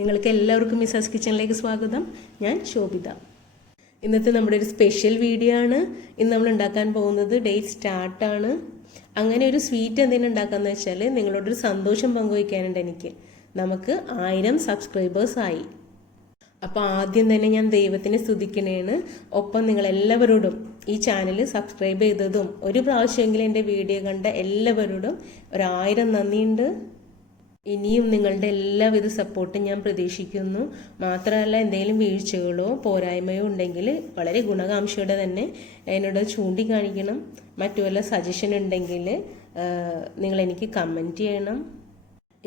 നിങ്ങൾക്ക് എല്ലാവർക്കും മിസാസ് കിച്ചണിലേക്ക് സ്വാഗതം. ഞാൻ ശോഭിത. ഇന്നത്തെ നമ്മുടെ ഒരു സ്പെഷ്യൽ വീഡിയോ ആണ്. ഇന്ന് നമ്മൾ ഉണ്ടാക്കാൻ പോകുന്നത് ഡേറ്റ്സ് ടാർട്ടാണ്. അങ്ങനെ ഒരു സ്വീറ്റ് എന്തെങ്കിലും ഉണ്ടാക്കാന്ന് വെച്ചാൽ നിങ്ങളോടൊരു സന്തോഷം പങ്കുവയ്ക്കാനുണ്ട് എനിക്ക്. നമുക്ക് 1000 സബ്സ്ക്രൈബേഴ്സ് ആയി. അപ്പോൾ ആദ്യം തന്നെ ഞാൻ ദൈവത്തിനെ സ്തുതിക്കണേണ്. ഒപ്പം നിങ്ങളെല്ലാവരോടും ഈ ചാനൽ സബ്സ്ക്രൈബ് ചെയ്തതും ഒരു പ്രാവശ്യമെങ്കിലും എൻ്റെ വീഡിയോ കണ്ട എല്ലാവരോടും 1000 നന്ദിയുണ്ട്. ഇനിയും നിങ്ങളുടെ എല്ലാവിധ സപ്പോർട്ടും ഞാൻ പ്രതീക്ഷിക്കുന്നു. മാത്രമല്ല, എന്തെങ്കിലും വീഴ്ചകളോ പോരായ്മയോ ഉണ്ടെങ്കിൽ വളരെ ഗുണകാംക്ഷയോടെ തന്നെ എന്നോട് ചൂണ്ടിക്കാണിക്കണം. മറ്റു വല്ല സജഷൻ ഉണ്ടെങ്കിൽ നിങ്ങളെനിക്ക് കമൻറ്റ് ചെയ്യണം.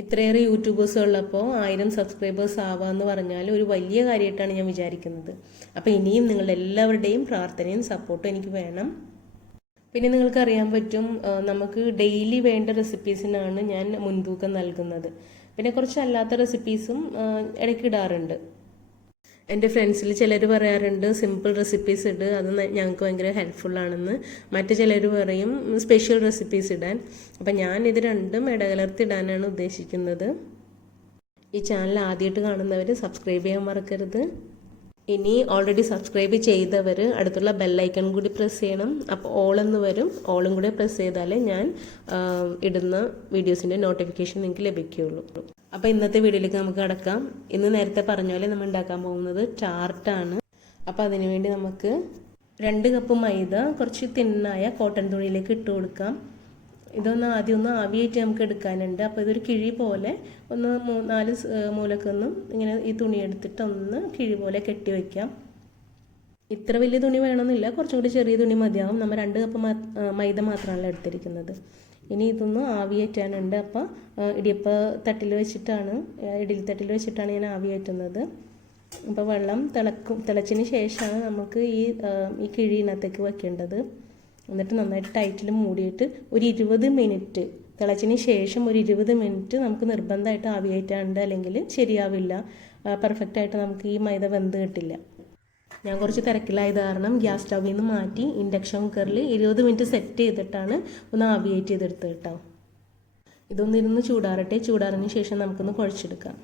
ഇത്രയേറെ യൂട്യൂബേഴ്സ് ഉള്ളപ്പോൾ 1000 സബ്സ്ക്രൈബേഴ്സ് ആവാമെന്ന് പറഞ്ഞാൽ ഒരു വലിയ കാര്യമായിട്ടാണ് ഞാൻ വിചാരിക്കുന്നത്. അപ്പോൾ ഇനിയും നിങ്ങളുടെ എല്ലാവരുടെയും പ്രാർത്ഥനയും സപ്പോർട്ടും എനിക്ക് വേണം. പിന്നെ നിങ്ങൾക്ക് അറിയാൻ പറ്റും, നമുക്ക് ഡെയിലി വേണ്ട റെസിപ്പീസിനാണ് ഞാൻ മുൻതൂക്കം നൽകുന്നത്. പിന്നെ കുറച്ച് അല്ലാത്ത റെസിപ്പീസും ഇടയ്ക്ക് ഇടാറുണ്ട്. എൻ്റെ ഫ്രണ്ട്സിൽ ചിലർ പറയാറുണ്ട് സിമ്പിൾ റെസിപ്പീസ് ഇട്, അത് ഞങ്ങൾക്ക് ഭയങ്കര ഹെൽപ്ഫുള്ളാണെന്ന്. മറ്റു ചിലർ പറയും സ്പെഷ്യൽ റെസിപ്പീസ് ഇടാൻ. അപ്പം ഞാൻ ഇത് രണ്ടും ഇടകലർത്തിടാനാണ് ഉദ്ദേശിക്കുന്നത്. ഈ ചാനൽ ആദ്യമായിട്ട് കാണുന്നവർ സബ്സ്ക്രൈബ് ചെയ്യാൻ മറക്കരുത്. ഇനി ഓൾറെഡി സബ്സ്ക്രൈബ് ചെയ്തവർ അടുത്തുള്ള ബെല്ലൈക്കൺ കൂടി പ്രസ് ചെയ്യണം. അപ്പോൾ ഓളെന്ന് വരും, ഓളും കൂടി പ്രസ് ചെയ്താലേ ഞാൻ ഇടുന്ന വീഡിയോസിൻ്റെ നോട്ടിഫിക്കേഷൻ നിങ്ങൾക്ക് ലഭിക്കുകയുള്ളൂ. അപ്പോൾ ഇന്നത്തെ വീഡിയോയിലേക്ക് നമുക്ക് കടക്കാം. ഇന്ന് നേരത്തെ പറഞ്ഞ പോലെ നമ്മൾ ഉണ്ടാക്കാൻ പോകുന്നത് ടാർട്ടാണ്. അപ്പോൾ അതിനുവേണ്ടി നമുക്ക് 2 കപ്പ് മൈദ കുറച്ച് തിന്നായ കോട്ടൺ തുണിയിലേക്ക് ഇട്ട് കൊടുക്കാം. ഇതൊന്ന് ആദ്യം ആവിയായിട്ട് നമുക്ക് എടുക്കാനുണ്ട്. അപ്പോൾ ഇതൊരു കിഴി പോലെ ഒന്ന് 4 മൂലക്കൊന്നും ഇങ്ങനെ ഈ തുണി എടുത്തിട്ട് ഒന്ന് കിഴി പോലെ കെട്ടി വയ്ക്കാം. ഇത്ര വലിയ തുണി വേണമെന്നില്ല, കുറച്ചും കൂടി ചെറിയ തുണി മതിയാവും. നമ്മൾ 2 കപ്പ് മൈദ മാത്രമാണല്ലോ എടുത്തിരിക്കുന്നത്. ഇനി ഇതൊന്ന് ആവിയേറ്റാനുണ്ട്. അപ്പോൾ ഇഡലി തട്ടിൽ വെച്ചിട്ടാണ് ഞാൻ ആവിയേറ്റുന്നത്. അപ്പോൾ വെള്ളം തിളച്ചതിന് ശേഷമാണ് നമുക്ക് ഈ കിഴിനകത്തേക്ക് വെക്കേണ്ടത്. എന്നിട്ട് നന്നായിട്ട് ടൈറ്റിൽ മൂടിയിട്ട് ഒരു 20 മിനിറ്റ് തിളച്ചതിന് ശേഷം ഒരു 20 മിനിറ്റ് നമുക്ക് നിർബന്ധമായിട്ട് ആവിയായിട്ടുണ്ട്, അല്ലെങ്കിൽ ശരിയാവില്ല. പെർഫെക്റ്റായിട്ട് നമുക്ക് ഈ മൈദ വെന്ത് കിട്ടില്ല. ഞാൻ കുറച്ച് തിരക്കിലായത് കാരണം ഗ്യാസ് സ്റ്റൗവിൽ നിന്ന് മാറ്റി ഇൻഡക്ഷൻ കുക്കറിൽ 20 മിനിറ്റ് സെറ്റ് ചെയ്തിട്ടാണ് ഒന്ന് ആവിയേറ്റ് ചെയ്തെടുത്തത് കേട്ടോ. ഇതൊന്ന് ഇരുന്ന് ചൂടാറട്ടെ. ചൂടാറിന് ശേഷം നമുക്കൊന്ന് കുഴച്ചെടുക്കാം.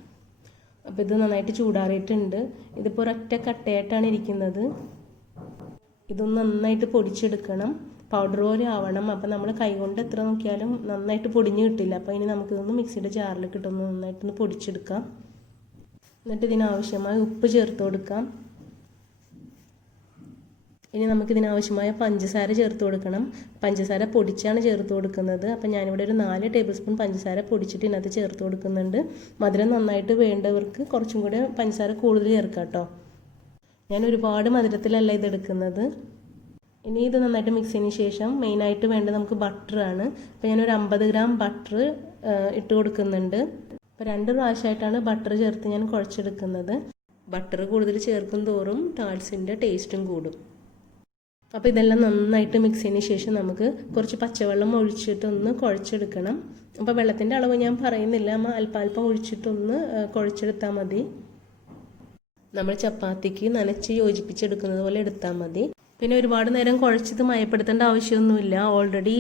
അപ്പോൾ ഇത് നന്നായിട്ട് ചൂടാറിയിട്ടുണ്ട്. ഇതിപ്പോൾ ഒരൊറ്റ കട്ടയായിട്ടാണ് ഇരിക്കുന്നത്. ഇതൊന്ന് നന്നായിട്ട് പൊടിച്ചെടുക്കണം. പൗഡർ പോലെ ആവണം. അപ്പം നമ്മൾ കൈകൊണ്ട് എത്ര നോക്കിയാലും നന്നായിട്ട് പൊടിഞ്ഞ് കിട്ടില്ല. അപ്പോൾ ഇനി നമുക്കിതൊന്ന് മിക്സിയുടെ ജാറിൽ കിട്ടുന്ന നന്നായിട്ടൊന്ന് പൊടിച്ചെടുക്കാം. എന്നിട്ട് ഇതിനാവശ്യമായ ഉപ്പ് ചേർത്ത് കൊടുക്കാം. ഇനി നമുക്കിതിനാവശ്യമായ പഞ്ചസാര ചേർത്ത് കൊടുക്കണം. പഞ്ചസാര പൊടിച്ചാണ് ചേർത്ത് കൊടുക്കുന്നത്. അപ്പം ഞാനിവിടെ ഒരു 4 ടേബിൾ സ്പൂൺ പഞ്ചസാര പൊടിച്ചിട്ട് ഇതിനകത്ത് ചേർത്ത് കൊടുക്കുന്നുണ്ട്. മധുരം നന്നായിട്ട് വേണ്ടവർക്ക് കുറച്ചും കൂടെ പഞ്ചസാര കൂടുതൽ ചേർക്കാം കേട്ടോ. ഞാൻ ഒരുപാട് മധുരത്തിലല്ല ഇതെടുക്കുന്നത്. ഇനി ഇത് നന്നായിട്ട് മിക്സ് ചെയ്തതിന് ശേഷം മെയിനായിട്ട് വേണ്ടത് നമുക്ക് ബട്ടറാണ്. അപ്പോൾ ഞാനൊരു 50 ഗ്രാം ബട്ടർ ഇട്ട് കൊടുക്കുന്നുണ്ട്. അപ്പോൾ 2 പ്രാവശ്യമായിട്ടാണ് ബട്ടർ ചേർത്ത് ഞാൻ കുഴച്ചെടുക്കുന്നത്. ബട്ടർ കൂടുതൽ ചേർക്കും തോറും ടാർട്സിൻ്റെ ടേസ്റ്റും കൂടും. അപ്പോൾ ഇതെല്ലാം നന്നായിട്ട് മിക്സ് ചെയ്തതിന് ശേഷം നമുക്ക് കുറച്ച് പച്ചവെള്ളം ഒഴിച്ചിട്ടൊന്ന് കുഴച്ചെടുക്കണം. അപ്പോൾ വെള്ളത്തിൻ്റെ അളവ് ഞാൻ പറയുന്നില്ല, അല്പം ഒഴിച്ചിട്ടൊന്ന് കുഴച്ചെടുത്താൽ മതി. നമ്മൾ ചപ്പാത്തിക്ക് നനച്ച് യോജിപ്പിച്ചെടുക്കുന്നത് പോലെ എടുത്താൽ മതി. പിന്നെ ഒരുപാട് നേരം കുഴച്ചത് മയപ്പെടുത്തേണ്ട ആവശ്യമൊന്നുമില്ല. ഓൾറെഡി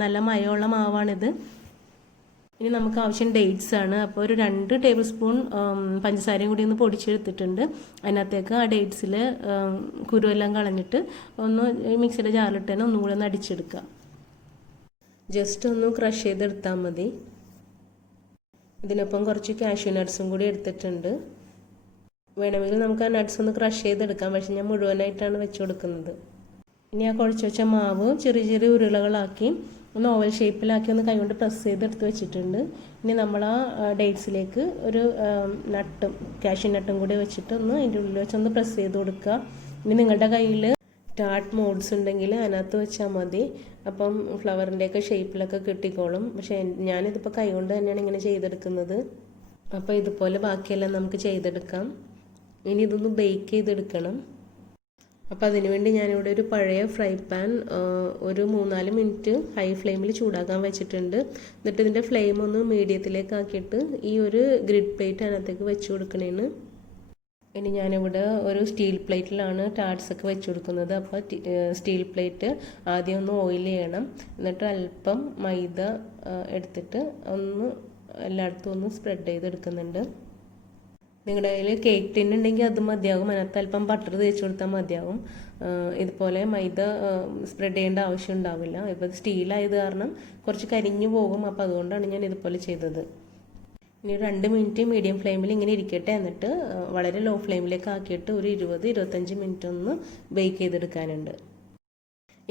നല്ല മയമുള്ള മാവാണിത്. ഇനി നമുക്ക് ആവശ്യം ഡേറ്റ്സ് ആണ്. അപ്പോൾ ഒരു 2 ടേബിൾ സ്പൂൺ പഞ്ചസാരയും കൂടി ഒന്ന് പൊടിച്ചെടുത്തിട്ടുണ്ട്. അതിനകത്തേക്ക് ആ ഡേറ്റ്സിൽ കുരുവെല്ലാം കളഞ്ഞിട്ട് ഒന്ന് മിക്സിയുടെ ജാറിലിട്ട് തന്നെ ഒന്നുകൂടെ ഒന്ന് അടിച്ചെടുക്കുക. ജസ്റ്റ് ഒന്ന് ക്രഷ് ചെയ്തെടുത്താൽ മതി. ഇതിനൊപ്പം കുറച്ച് കാഷ്യൂ നട്ട്സും കൂടി എടുത്തിട്ടുണ്ട്. വേണമെങ്കിൽ നമുക്ക് ആ നട്ട്സ് ഒന്ന് ക്രഷ് ചെയ്തെടുക്കാം. പക്ഷെ ഞാൻ മുഴുവനായിട്ടാണ് വെച്ച് കൊടുക്കുന്നത്. ഇനി ആ കുഴച്ച് വെച്ച മാവ് ചെറിയ ചെറിയ ഉരുളകളാക്കി ഒന്ന് ഓവൽ ഷേപ്പിലാക്കി ഒന്ന് കൈകൊണ്ട് പ്രസ് ചെയ്തെടുത്ത് വെച്ചിട്ടുണ്ട്. ഇനി നമ്മൾ ആ ഡേറ്റ്സിലേക്ക് ഒരു കാഷ്യൂ നട്ടും കൂടി വെച്ചിട്ട് ഒന്ന് അതിൻ്റെ ഉള്ളിൽ വെച്ചൊന്ന് പ്രസ് ചെയ്ത് കൊടുക്കുക. ഇനി നിങ്ങളുടെ കയ്യിൽ ടാർട്ട് മോഡ്സ് ഉണ്ടെങ്കിൽ അതിനകത്ത് വെച്ചാൽ മതി. അപ്പം ഫ്ലവറിൻ്റെയൊക്കെ ഷേപ്പിലൊക്കെ കിട്ടിക്കോളും. പക്ഷേ ഞാനിതിപ്പോൾ കൈകൊണ്ട് തന്നെയാണ് ഇങ്ങനെ ചെയ്തെടുക്കുന്നത്. അപ്പോൾ ഇതുപോലെ ബാക്കിയെല്ലാം നമുക്ക് ചെയ്തെടുക്കാം. ഇനി ഇതൊന്ന് ബേക്ക് ചെയ്തെടുക്കണം. അപ്പോൾ അതിനുവേണ്ടി ഞാനിവിടെ ഒരു പഴയ ഫ്രൈ പാൻ ഒരു 3-4 മിനിറ്റ് ഹൈ ഫ്ലെയിമിൽ ചൂടാക്കാൻ വെച്ചിട്ടുണ്ട്. എന്നിട്ട് ഇതിൻ്റെ ഫ്ലെയിം ഒന്ന് മീഡിയത്തിലേക്ക് ആക്കിയിട്ട് ഈ ഒരു ഗ്രിഡ് പ്ലേറ്റ് അതിനകത്തേക്ക് വെച്ച് കൊടുക്കണേന്ന്. ഇനി ഞാനിവിടെ ഒരു സ്റ്റീൽ പ്ലേറ്റിലാണ് ടാർട്സ് ഒക്കെ വെച്ച് കൊടുക്കുന്നത്. അപ്പോൾ സ്റ്റീൽ പ്ലേറ്റ് ആദ്യം ഒന്ന് ഓയിൽ ചെയ്യണം. എന്നിട്ട് അല്പം മൈദ എടുത്തിട്ട് ഒന്ന് എല്ലായിടത്തും ഒന്ന് സ്പ്രെഡ് ചെയ്തെടുക്കുന്നുണ്ട്. നിങ്ങളുടെ കയ്യിൽ കേക്ക് ടിൻ ഉണ്ടെങ്കിൽ അത് മതിയാകും. അതിനകത്ത് അല്പം ബട്ടർ തേച്ച് കൊടുത്താൽ മതിയാകും. ഇതുപോലെ മൈദ സ്പ്രെഡ് ചെയ്യേണ്ട ആവശ്യം ഉണ്ടാവില്ല. ഇപ്പോൾ സ്റ്റീലായത് കാരണം കുറച്ച് കരിഞ്ഞു പോകും. അപ്പോൾ അതുകൊണ്ടാണ് ഞാൻ ഇതുപോലെ ചെയ്തത്. ഇനി 2 മിനിറ്റ് മീഡിയം ഫ്ലെയിമിൽ ഇങ്ങനെ ഇരിക്കട്ടെ. എന്നിട്ട് വളരെ ലോ ഫ്ലെയിമിലേക്ക് ആക്കിയിട്ട് ഒരു 20-25 മിനിറ്റ് ഒന്ന് ബേക്ക് ചെയ്തെടുക്കാനുണ്ട്.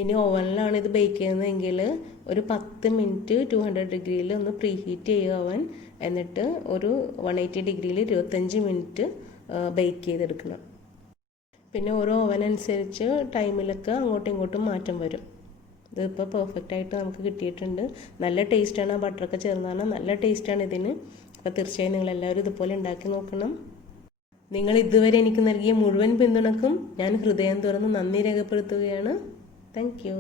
ഇനി ഓവനിലാണ് ഇത് ബേക്ക് ചെയ്യുന്നതെങ്കിൽ ഒരു 10 മിനിറ്റ് 200 ഡിഗ്രിയിൽ ഒന്ന് പ്രീ ഹീറ്റ് ചെയ്യുക ഓവൻ. എന്നിട്ട് ഒരു 180 ഡിഗ്രിയിൽ 25 മിനിറ്റ് ബേക്ക് ചെയ്തെടുക്കണം. പിന്നെ ഓരോ ഓവൻ അനുസരിച്ച് ടൈമിലൊക്കെ അങ്ങോട്ടും ഇങ്ങോട്ടും മാറ്റം വരും. ഇതിപ്പോൾ പെർഫെക്റ്റ് ആയിട്ട് നമുക്ക് കിട്ടിയിട്ടുണ്ട്. നല്ല ടേസ്റ്റാണ്. ആ ബട്ടറൊക്കെ ചേർന്നാണ് നല്ല ടേസ്റ്റാണ് ഇതിന്. അപ്പോൾ തീർച്ചയായും നിങ്ങളെല്ലാവരും ഇതുപോലെ ഉണ്ടാക്കി നോക്കണം. നിങ്ങൾ ഇതുവരെ എനിക്ക് നൽകിയ മുഴുവൻ പിന്തുണക്കും ഞാൻ ഹൃദയം തുറന്ന് നന്ദി രേഖപ്പെടുത്തുകയാണ്. Thank you.